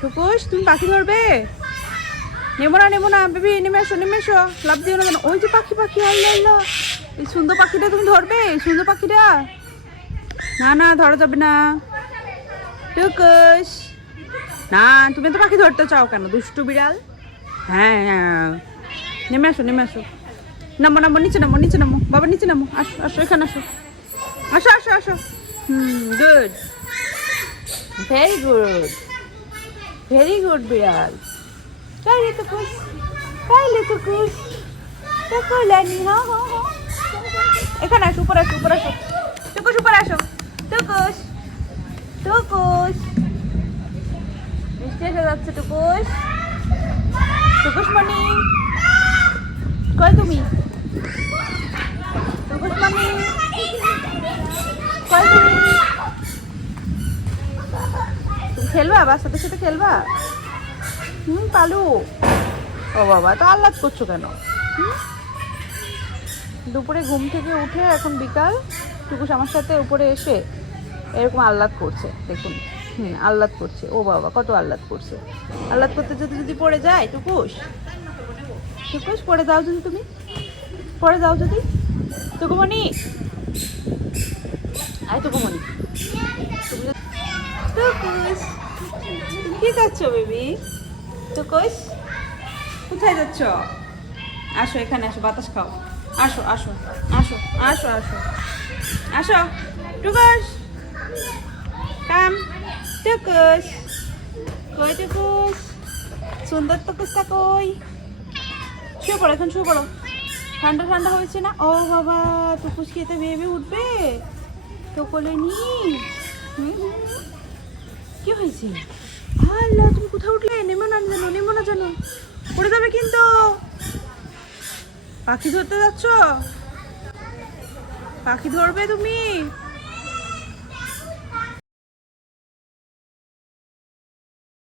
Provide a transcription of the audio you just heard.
টুকুস তুমি পাখি ধরবে? নেব না নেব না, বেবি, নেমে এসো নেমে এসো লাভ দিও না কেন? ওই যে পাখি পাখি আল্লাহ আল্লাহ এই সুন্দর পাখিটা তুমি ধরবে? এই সুন্দর পাখিটা? না না, ধরা যাবে না। টুকুস না, তুমি তো পাখি ধরতে চাও কেন? দুষ্টু বিড়াল? হ্যাঁ হ্যাঁ। নেমে আসো নেমে আসো। নামো নামো, নিচে নামো নিচে নামো। বাবা, নিচে নামো। আসো আসো, এখানে আসো। আসো আসো আসো। হুম good very good very good বিড়াল তাইলে তো খুশ তাইলে তো খুশ টুকুলানি হ্যাঁ হ্যাঁ হ্যাঁ এখানে আসো, উপরে আসো উপরে আসো। টুকুস উপরে আসো। টুকুস টুকুস মিষ্টি এসে যাচ্ছে টুকুস টুকুস মনি কই তুমি? টুকুস মনি কই তুমি তুমি খেলবা? বাচ্চাদের সাথে সাথে খেলবা? হুম, পালু। ও বাবা তো আহ্লাদ করছ কেন? দুপুরে ঘুম থেকে উঠে এখন বিকাল, টুকুস আমার সাথে উপরে এসে এরকম আহ্লাদ করছে, দেখুন। হুম, আহ্লাদ করছে। ও বাবা, কত আহ্লাদ করছে। আহ্লাদ করতে যদি যদি পড়ে যায়, টুকুস? টুকুস, পড়ে যাও যদি তুমি। পড়ে যাও যদি। টুকুমণি। আয় টুকুমণি। কি করছ বেবি? টুকুস কোথায় যাচ্ছ? আসো এখানে আসো বাতাস খাও। আসো আসো আসো আসো আসো। আসো টুকুস। কাম টুকুস। কই টুকুস? সুন্দর টুকুসটা কই? শুয়ে পড়ো এখন শুয়ে পড়ো। ঠান্ডা ঠান্ডা হয়েছে না? ও বাবা টুকুস খেতে ভেবে উঠবে? তো কোলে নি হুম, হুম। আল্লাহ, তুমি কোথায় উঠলে? নেমো না জানো নেমো না জানো। পড়ে যাবে কিন্তু। পাখি ধরতে যাচ্ছ? পাখি ধরবে তুমি?